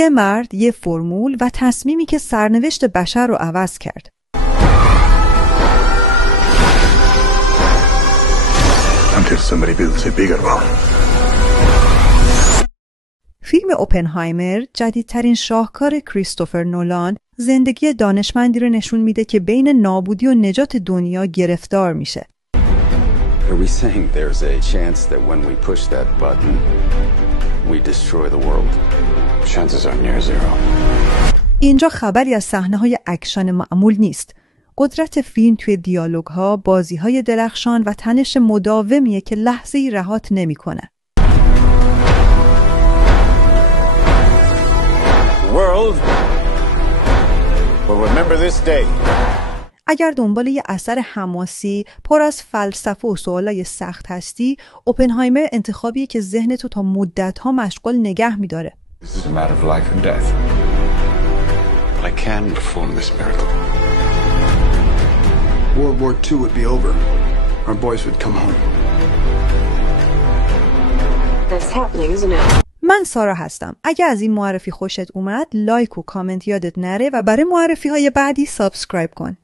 یه مرد، یه فرمول و تصمیمی که سرنوشت بشر رو عوض کرد. Until somebody builds a bigger bomb. فیلم اوپنهایمر، جدیدترین شاهکار کریستوفر نولان، زندگی دانشمندی رو نشون میده که بین نابودی و نجات دنیا گرفتار میشه. Are we saying there's a chance that when we push that button, we destroy the world? Chances are near zero. اینجا خبری از صحنه‌های اکشن معمول نیست. قدرت فیلم توی دیالوگ‌ها، بازی‌های درخشان و تنش مداومیه که لحظه‌ای رهات نمی‌کنه. World will remember this day. اگر دنبال یه اثر حماسی پر از فلسفه و سوالای سخت هستی، اوپنهایمر انتخابیه که ذهنتو تا مدت‌ها مشغول نگه می‌داره. This is a matter of life and death. But I can perform this miracle. World War II would be over. Our boys would come home. That's happening, isn't it? من سارا هستم. اگه از این معرفی خوشت اومد، لایک و کامنت یادت نره و برای معرفی‌های بعدی سابسکرایب کن.